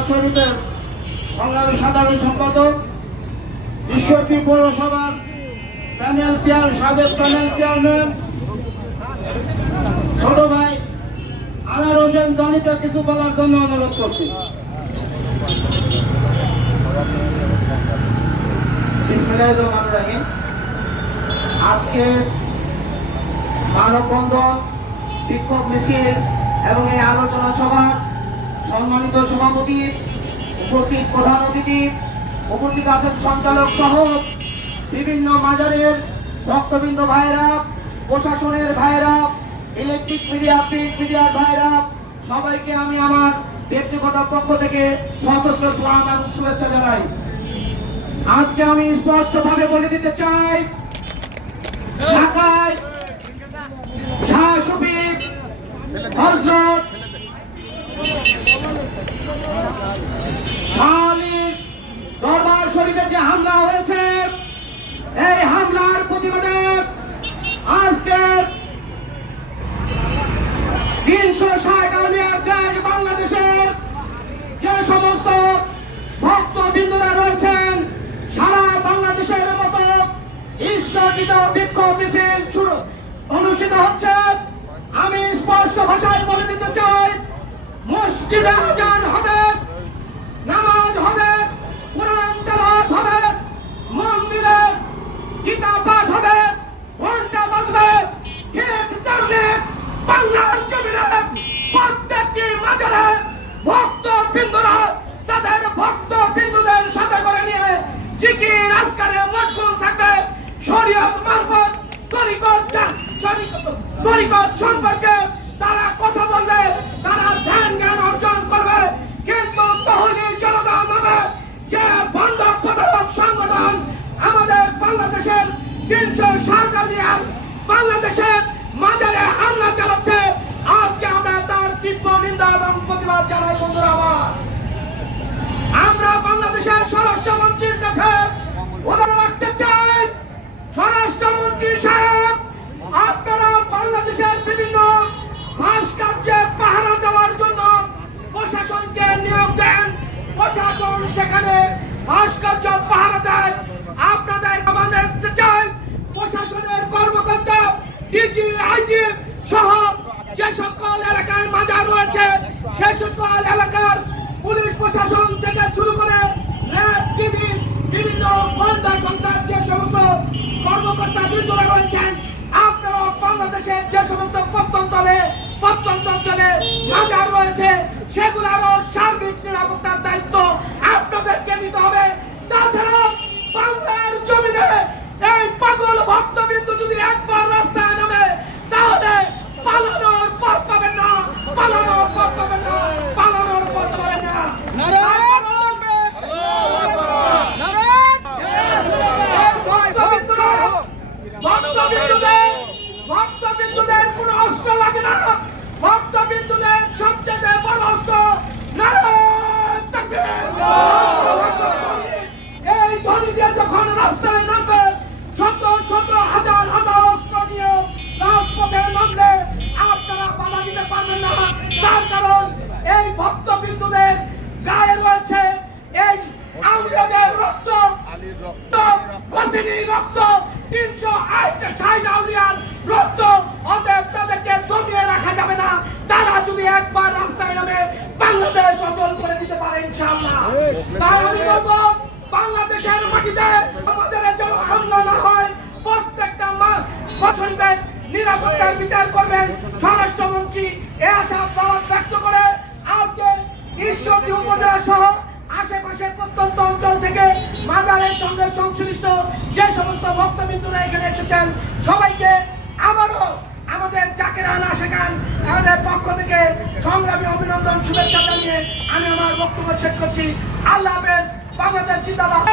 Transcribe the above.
বাজার শরীফের সংগ্রামী সাধারণ সম্পাদক, ঈশ্বরদী পৌরসভার সাবেক প্যানেল চেয়ারম্যান ছোট ভাই আনার হোসেন জনিকে কিছু বলার জন্য অনুরোধ করছি। আজকে মানববন্ধন, বিক্ষোভ মিছিল এবং এই আলোচনা সভার সম্মানিত সভাপতি, উপস্থিত প্রধান অতিথি, উপস্থিত আছেন সঞ্চালক সহ বিভিন্ন মাজারের ভক্তবৃন্দ ভাইরা, প্রশাসনের ভাইরা, ইলেকট্রিক মিডিয়া, প্রিন্ট মিডিয়ার ভাইরা, সবাইকে আমি আমার ব্যক্তিগত পক্ষ থেকে সশস্ত্র সালাম এবং শুভেচ্ছা জানাই। আজকে আমি স্পষ্টভাবে বলে দিতে চাই, ঢাকায় শাহ সুফি হযরত দরবার শরীফে যে হামলা হয়েছে, এই হামলার প্রতিবাদে আজকের 360 আউলিয়ার দেশ বাংলাদেশের যে সমস্ত ভক্তবৃন্দরা রয়েছেন, সারা বাংলাদেশের মতো ঈশ্বরদীতে বিক্ষোভ মিছিল অনুষ্ঠিত হচ্ছে। আমি স্পষ্ট ভাষায় বলে দিতে চাই, মসজিদে আযান হবে, নামাজ হবে, কোরআন তেলাওয়াত হবে, মন্দিরে গীতা পাঠ হবে, ঘন্টা বাজবে, ঠিক তেমনি বাংলার জমিনে প্রত্যেকটি মাজারে ভক্তবৃন্দরা তাদের ভক্তবৃন্দদের সাথে করে নিয়ে জিকির আজকারে মশগুল থাকবে। শরীয়ত মারফত তরিকত সম্পর্কে তারা কথা বলবে, তারা ধ্যান জ্ঞান অর্জন করবে। কিন্তু তহলি জনতা নামে যে বন্ধ প্রতারক সংগঠন আমাদের বাংলাদেশের 360 আউলিয়ার বাংলাদেশের মাজারে হামলা চালাচ্ছে, আজকে আমরা তার তীব্র নিন্দা এবং প্রতিবাদ জানাই। বন্ধুরা আমার, আমরা বাংলাদেশের স্বরাষ্ট্রমন্ত্রীর কাছে অনুরোধ রাখতে চাই, স্বরাষ্ট্রমন্ত্রী সাহেব, আপনারা বাংলাদেশের বিভিন্ন ভাস্কর্যে পাহারা দেওয়ার জন্য প্রশাসনকে নিয়োগ দেন, প্রশাসন সেখানে ভাস্কর্য পাহারা দেয়। আপনাদের আমাদের চাই প্রশাসনের কর্মকর্তা, ডিজি, আইজি সহ যে সকল এলাকায় মাজার রয়েছে, সে সকল এলাকার পুলিশ প্রশাসন থেকে শুরু করে র্যাব, টিভি, বিভিন্ন গোয়েন্দা সংস্থার যে সমস্ত কর্মকর্তা বৃন্দরা রয়েছেন, আপনারা বাংলাদেশের যে সমস্ত প্রত্যন্ত অঞ্চলে মাজার রয়েছে, সেগুলোরও সার্বিক নিরাপত্তার দায়িত্ব আপনাদেরকে নিতে হবে। তাছাড়া বাংলার জমিনে এই পাগল ভক্তবিন্দু যদি একবার রাস্তায় নামে, তাহলে পালানোর পথ পাবেন না, পালানোর পথ পাবেন না, পালানোর পথ পাবেন না। ভক্তবিন্দুদের কোন অস্ত্র লাগে না, ভক্তবিন্দুদের সবচেয়ে বড় অস্ত্র নারায়ণ তাকবীর। এই ধ্বনি দিয়ে যখন রাস্তায় নামবে, ছোট ছোট হাজার হাজার অস্ত্র নিয়ে রাজপথে নামলে আপনারা বাধা দিতে পারবেন না। তার কারণ এই ভক্তবিন্দুদের গায়ে রয়েছে এই আউলিয়াদের রক্ত, রক্ত 360 আউলিয়ার রক্ত। অতএব তাদেরকে দমিয়ে রাখা যাবে না। তারা যদি একবার রাস্তায় নামে, বাংলাদেশ অচল করে দিতে পারে ইনশাআল্লাহ। তাই আমি বলবো, বাংলাদেশের মাটিতে আমাদের যেন হামলা না হয়, প্রত্যেকটা শরীফের নিরাপত্তার বিচার করবেন স্বরাষ্ট্রমন্ত্রী। এ আশা দাওয়াত ব্যক্ত করে আজকে ঈশ্বরদী উপজেলা সহ আশেপাশের প্রত্যন্ত অঞ্চল থেকে মাজারের সঙ্গে সংশ্লিষ্ট যে সমস্ত ভক্তবৃন্দরা এখানে এসেছেন, সবাইকে আবারও আমাদের জাকিরান আশেকান আমাদের পক্ষ থেকে সংগ্রামী অভিনন্দন, শুভেচ্ছা জানিয়ে আমি আমার বক্তব্য শেষ করছি। আল্লাহ হাফেজ। বাংলাদেশ জিন্দাবাদ।